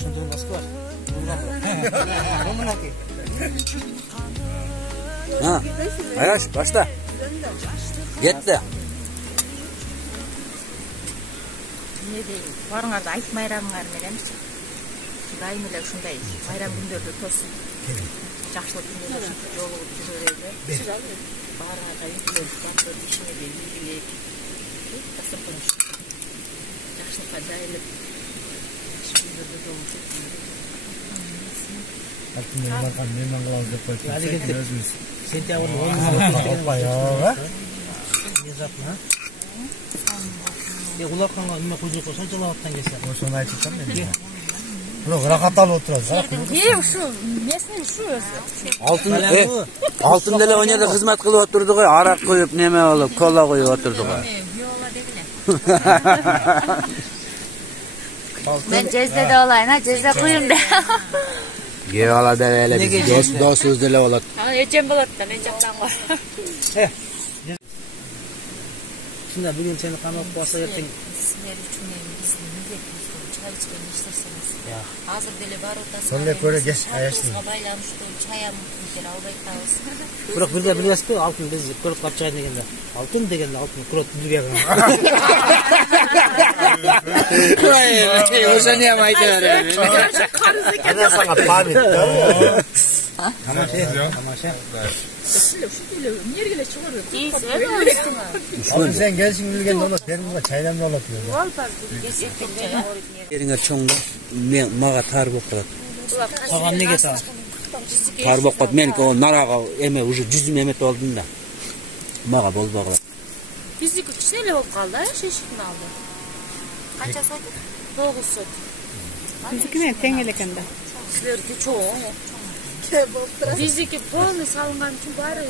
Çöndürün baskı var. Bundan ki. Ha. Ayaş başla. Gitti. Ne deyim? Barыңарда айт майрамыңар менен дайым эле ушундай майрам күндөрдү тосуп жакшылык күндөрдө жолугуп жүрө берели. Баарыңарга үйлөнүп бактыр ишиңерге ийгилик. Дастархан жакшылыкка жайылып күндөрдө жолугуп Altın barkan memnun kılavuz деп koyup. Hadi gittik. Sentyabr'ın 10'unda olpay ya. Ne zapma? Ya kulakkanға ümme kuyucu koysan çalavаттан kese. Onu aytıp tam benim. Bunu rahatlalı oturarız. Şu nesne şu özü. Altın dele oynayada hizmet kılıp oturduk. Arak koyup neme olup kola koyup oturduk. Ben Cezde'de olayım ha. Cezde koyayım da. Gevala da öyle biz dostuz dele olat. Ecem bolat da ben camdan var. Şimdi bugün seni kanal kuasa ettin. Sizler için biz milletimiz çay içken işlerseniz. Ya. Hazır dele var otasın. Söyle böyle geç ayaştın. Baylamıştı çaya mutlu albaytağız. Bırak bir de biliyorsun ki altın biz kırıp kapçayın degende. Altın degende altın kırıp bilge kadar. O sen niye maydı öyle? Ana sana panik. Ama şey. Nereye çıkarıyor? Sen gelsin bilgen olmaz. Benim de çaydan da olatıyor. Yerine çoğunda mağa tar bokrat. Ağam ne getir? Tar bokrat men o naraga eme уже 100 emet oldum da. Mağa bol bokrat. Bizdeki kişiyle olup kaldı ya şeşitini aldı. Kaça satın? 9 satın. Bizdeki ne tengelekende? Sizlerki çoğu. Bizdeki polni salıngan için bari ya.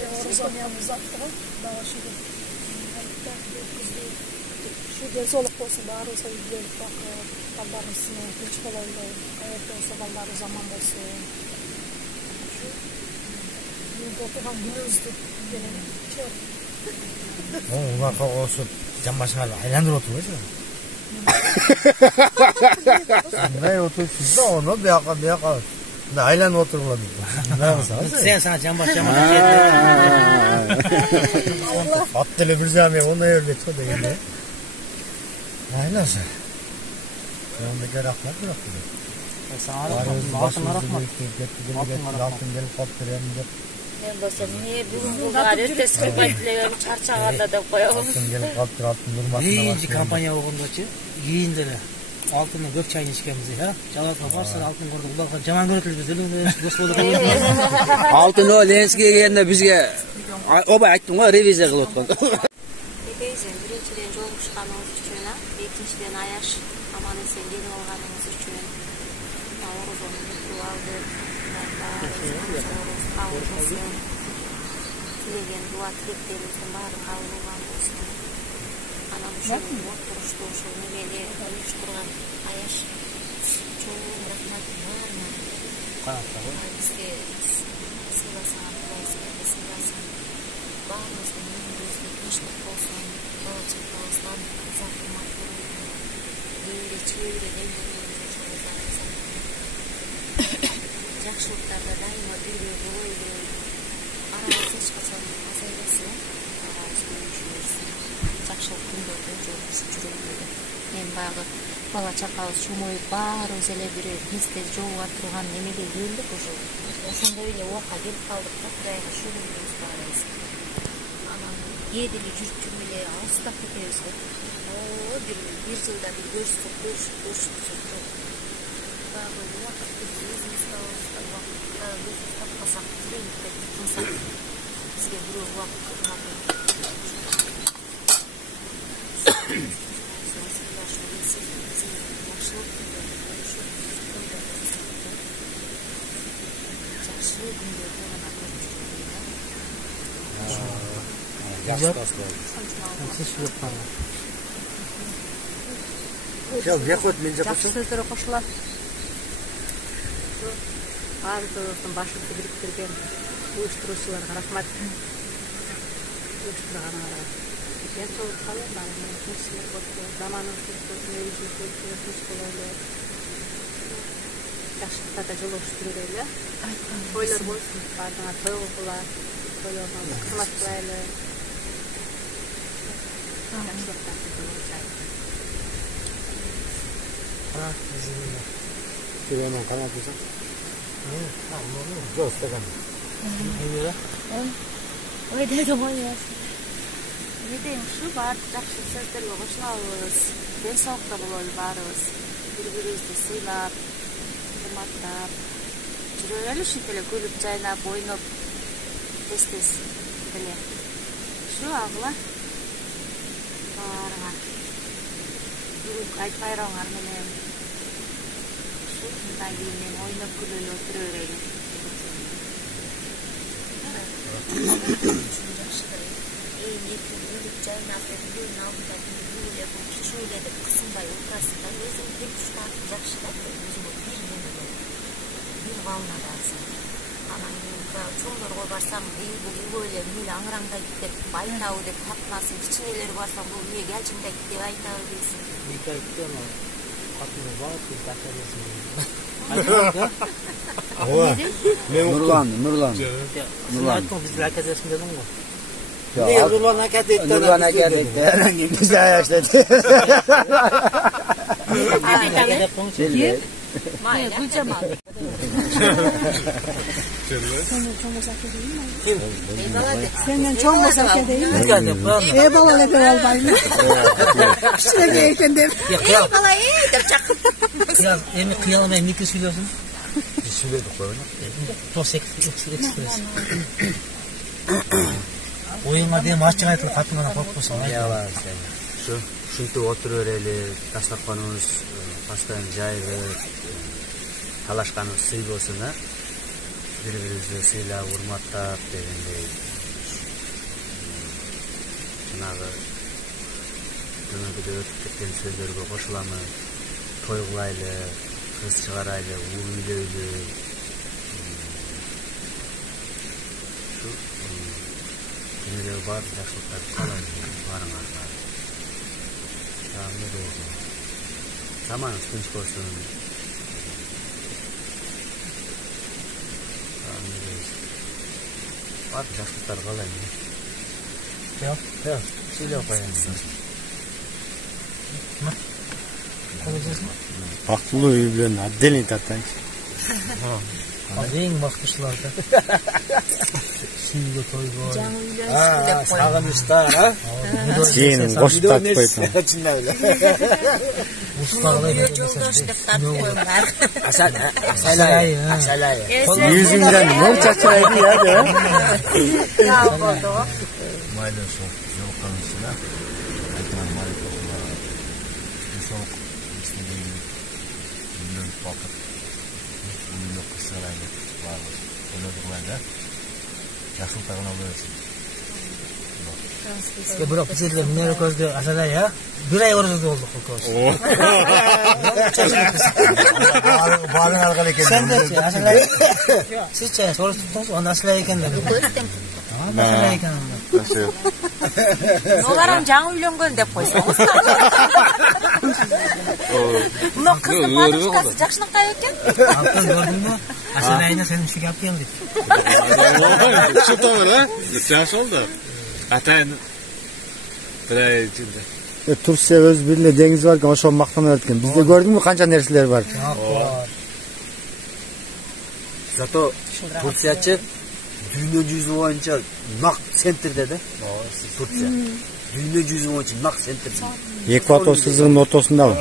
Şu gezoluk olsa bari olsa yürüyüp bakıp ballarısını hiç kolaylı ayakta olsa balları zaman olsun. Şu oturan günüzdü. Ona olsun. Cam başına aylandır oturuyor. Ne oturuyorsun da onu bir yakal. Ne aylan oturmadı. Ne olsa? Sen sana cam başına at dili bir zami onu öyle tuttu yine. Aylansa. Yanında geraklar bıraktı. Sana altın arakma. Altın gelip koptur yanında. Ben basam niye bu gayret teslimatlığı çarçağında da koyalım. Altın gelip koptur altın durmasına bak. İyice kampanya oğundaçı. Giyindile. Altının gök çayını içkemizi ha. Çalatma varsa altın gördük. Ulan caman görüntülü biz de dost bulduk. Altın o lenskiye gelende bizge oba ayttım o revize kılıp atkan. Beyzen birinciden yol çıkanımız için ha. İkinciden ayaş aman esen gelin olganımız için. Oruzun mutlu aldı. Kavurmasın. Tilegen dua tileklerimizin bari kavurulgan olsun. Anam şunun oturuştu şu neveli uyuşturgan ayaş. Çoğun rahmetim var mı? Bizge sıvasın, sıvasın. Bağımızda önümüzde kışlık olsun. Bağçak olsun. Zakımak olsun. Böyle çevre dengelerimize çalışarsan. Жақшылықтарда дайыма бірге болойды. Арамыз ешқашан азайбасын. Арамыз көрүшүбүз. Жақшылық күндөрдө жолугушуп жүрөлү. Мен баягы бала чакабыз чумуйуп баарыбыз эле бир бизде жолуга турган немеге келдик уже. Ошондой эле убакка келип калдык да Кудайга шүгүрүбүз баарыбыз. Анан кээдеги жүрчүм эле алыстап кетебиз го. Бир жылда бир көрүшүп жок. Баягы убакыт өзүбүз tapmasak, renkte tutmasak, bizge bir vakit tutmadık. Жакшы сөздөр кошулат. Баарыбыздын башыбызды бириктирген уюштуруучуларга рахмат. Уюштурганыңарга. Денсаулык калып, тынччылык болсун, заманыбыз болсун, элибиз болсун, тынч бололу. Жакшылыкта жолугушуп жүрөлү. Тойлор болсун, баардыгына той кылгыла, тойлорго кызмат кылайлы. Күйеуінің қанат болсаң? Жоқ, стакан. Ой, деді қойясың. Не дейм, шу бар, жақсы сөздерге қосылабыз. Денсаулықта бололу барыбыз. Бір-бірімізді сыйлап, құрматтап, жүрөлү ушинтип эле күлүп, жайнап, ойноп, тез-тез эле. Шу агыла. Баарыңа. Бүгүнкү айт байрамыңар менен мындай кийинен ойноп күлөлү отура берели. Күлүп жайнап, күнүн алдында күлүп, кичүүле деп кысынбай отурасың да, өзүң келип таатып жакшы да, өзүңө бир немеге, бир валнада алсаң. Анан чоңдорго барсаң, бул эле мени аңыраңдайт деп айтабы деп тапынасың, кичинелер барсаң, бул эмне келчиңдайт деп айтабы дейсиң. Эки айтты, катыны бар, сиз тактайсың. Нурлан. Айткан биз академиясын дедиң го. Нурлан ака дейт. Нурлан ака дейт. Биз аяштады. Майя, Гүлжамал. Senden çok mazak edeyim. Bala ne kadar albayım. Şuna gelirken de. Bala der çakıp. Kıyal, emi kıyalamaya ne ki söylüyorsun? Biz söyledik böyle. Tos ekspres. Oyunga deyim açık aytılıp katılmana korkmasın. Ya sen. Şuntu oturuvereli, dastapkanımız pastan jayılıp, talaşkanımız sый bolsun da. Bir-birimizди сыйлап, урматтап дегендей. Жанагы күнүгүдө өтүп кеткен сөздөргө кошуламы? Той кылайлы, кыз чыгарайлы, uu үйлөйлү. Şu күнүгө бар жакшылыктар каалайм барыңарга. Сагынып болсун. Заманыңыз тынч болсун. Var yaşlıklar kalın. Yok. Söyle koyayım. Konuşacağız mı? Бактылуу үй билен отдельный тартайчы. Эң бактышыларда. Сүйгө тойго. Жаңы үйлөнүшкү деп коюп. Сагынычтар, а? Сенин кошуп тартып койсуң. Чындап эле. Жолдош деп тартып коюңар. Асалай. Yüzünden nur çaçıraydı ya da. Ya болду. Maylı sok, yol kanısına. Aytılan maylı koşular. Soğuk istediğin milyon bakıp milyon kısırayla varız. Öyle durmayla. Yaşıl tağına oluyorsun. Бирок биз эле мына көздө асалай я. Bir ay orada olduk bu koz. Bağırın arkalı eкен. Sen de asılay. Siz çay soru tuttunuz, onu asılay eken dedi. Tamam, asılay eken onda. Nolaram жаңы үйлөнгөн деп койсоңуз. Мына кыздын подружкасы жакшынакай экен. Алтын көрдүң мü? Asılayına senin işi yapayım dedi. Şu doğru ha? Yaş oldu. Atayın bir ay içinde. Tursiya öz birine dengiz varken oşo mактанып экен. Бизде көрдүңбү канча нерселер бар. Зато Турциячы дүйнө жүзү боюнча нак центрде да. Турция. Дүйнө жүзү боюнча нак центрде. Экватор сызыгынын ортосундабы?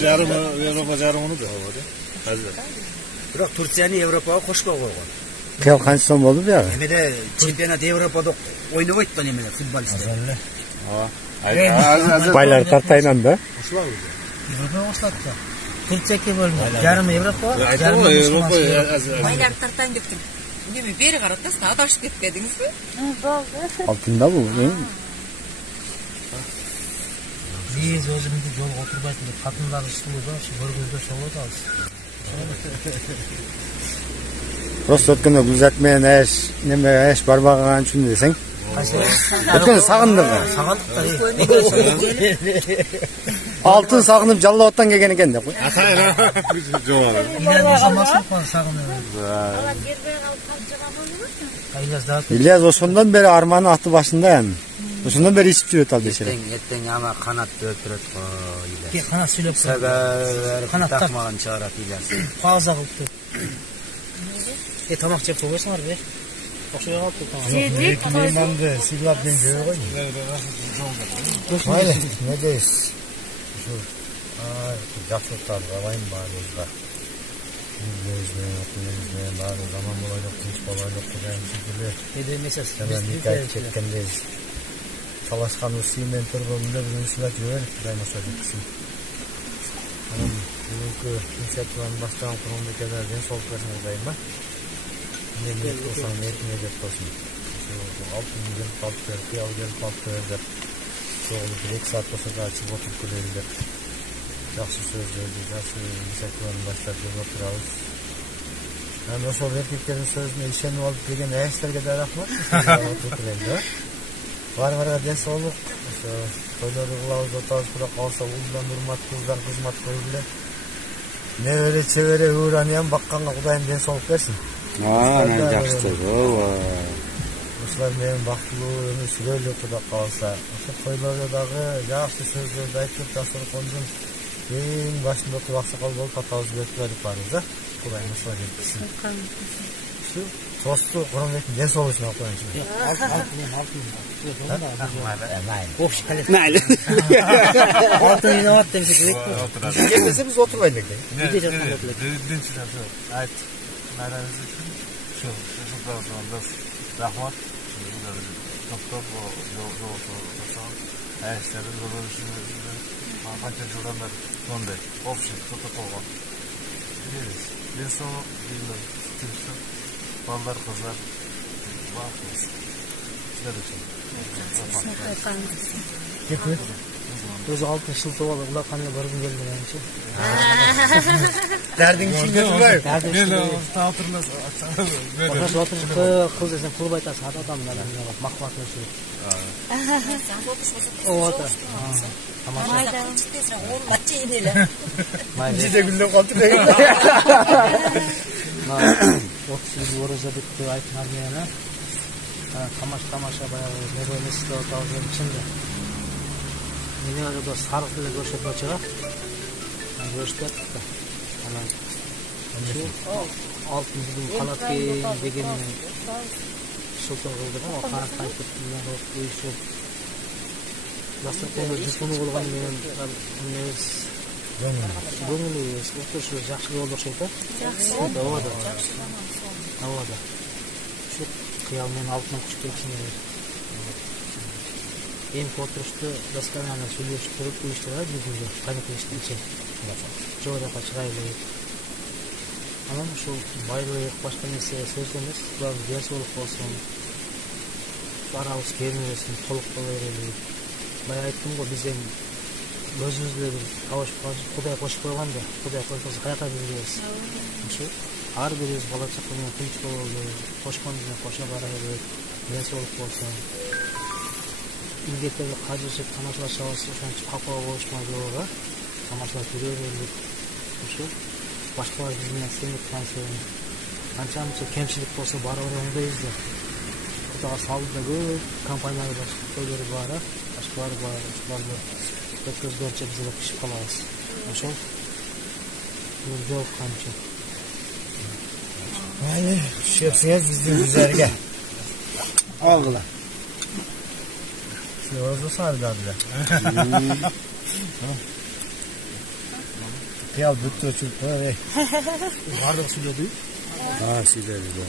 Жарымы Европа жарымыны да болду. Азыр. Бирок Турцияны Европага кошпой койгон. Кел канча сом болду бияга? Эмеде чемпионат Европада ойнобойт да эмелер футболисттер. Байлар тартайнан да. Европа başlattı. Türkiye bölümü. Yarım Avrupa, yarım Европа Байлар тартайын деп туруп. Неме бери каратасың, адашып кетпедиңизби? Алтында бул. Biz özümüzde yol oturbaydı. Kadınlar üstümüzde şu bölgede şoğlu da alsın. Просто өткенде күзәтмәен әш, неме әш барбаган үчүн десең. Өткенде сагындым. Сагындык да. Алтын сагынып жаллабаттан келген экен деп. Жоғары. İlyas ошондон бери арманы аты башында эми. Ошондон бери ичип жүрөт ал дешер. Ертең ама канат өлтүрөт го Иляс. Канат сүйлөп Канат такмаган чыгарат Иляс. Пауза кылып. Тамак жеп койсоңар бе. Окшой калыпты тамак. Мейманды сыйлап мен жөө ғой. Майли, не дейсиз? Ушу жакшылыктар алайын баарыбызга. Өзүнүн баары заман болойлук, тынч болойлук деген шүгүрү. Эдемесиз. Ник айтып кеткендей. Талашкан усумен төргөмүндө бир ушулар жиберип, Кудай маса жеткизсин. Бүгүнкү инициативаны баштаган Курманбекке ден соолук берсин Кудайыма. Мен болсам эркине деп болсун. Алтын берип алып берип, кыял берип алып берип, соолук 2 саат болсо да чыгып отуруп көрөлү деп. Жакшы сөздөрдү, жакшы инициативаны баштап жүрүп отурабыз. Мен ошол эркектердин сөзүнө ишенип алып деген эстерге да рахмат. Барга ден соолук. Ошо тойлорду кылабыз, отабыз, бирок калса улдан урмат, кыздар кызмат көргүлө. Небере чебере уураниян бакканга Кудайым ден соолук берсин. Мен жакшы. Ушулар менен бактылуу өмүр сүрөлү Кудай калса. Ошо тойлордо дагы жакшы сөздөрдү айтып, дасторкондун эң башында отуруп аксакал болуп атабызды өткөрүп барыбыз, да? Кудай мышлар жеткизсин. Ушу тосту Курманбектин ден соолугуна коюңчу. Общий коллектив. Алтын виноват деп сөйлөйт. Келмесе биз отурбайт элек. Биде жаткан элек. Биринчиден айт. Нарабыз үчүн ошо ошондо рахмат. Топтоп жол әстерин қанша жылдан бері сондай общий тоқтап болған. Ден соолук, тынчтык, балдар, кыздар баарыбыз силер үчүн. Рахмат. Өзү алтын шылтып алып, улар кандай бір күн келди менчи. Дәрдиң ичинде турбайбы? Мен таатырына Кыз десең кылып айтасың, адам макулат өчү. Ооба. Майда читесиң, ол матча иделе. Биде күндөн калды деген. 30 ораза бүтүп айткан менен, тамаша баягы небемес деп атабыз ичинде. Менин арада сарык эле көрсөтүп чыгат. Көрсөтөт. Анан алтын бүгүн калат деген шылтоо кылды го, канат айтып мен коюшу. Дасторконго жүзгөнү болгон менен эмес көңүлү отурушу жакшы болду окшойт да. Жакшы. Ооба. Ушу кыял менен алтын күчтүү кишине эми отурушты досконально сүйлөшүп туруп уюштура бүгүнкү каникулдун ичи. Жогоруда чыгайлы. Анан ушул байлык башка нерсе сөз эмес, булардын ден соолук болсун. Барабыз келмесин, толук боло берели. Бая айттым го, биз эми өзүбүздө бир табышып Кудай кошуп койгон да, Кудай койсо каяка билебиз. Ошо ар бирибиз бала чака менен тынч бололу, кошкон менен кошо барайлы, ден соолук болсун. Илгеттерди кажышып тамашалашабыз, ошентип капага коюшмайлы, тамашалап жүрө берелик. Ошо башкалар биз менен сенip калсын. Канчанча кемчилик болсо барыбыр оңдойбуз да. Кудайга салды да көп компаниялар бар, тойлор бар, башкалар бар, ошолорду өткөзгөнчө биз да пишип калабыз. Ошол жок канча. Майли, түшөпсүңүз биздин гүзәргө. Алгыла. Сиозу сардарды. Кыял бүттү өчүп кой. Бардыгы сүйлөдү. Сүйлөдү.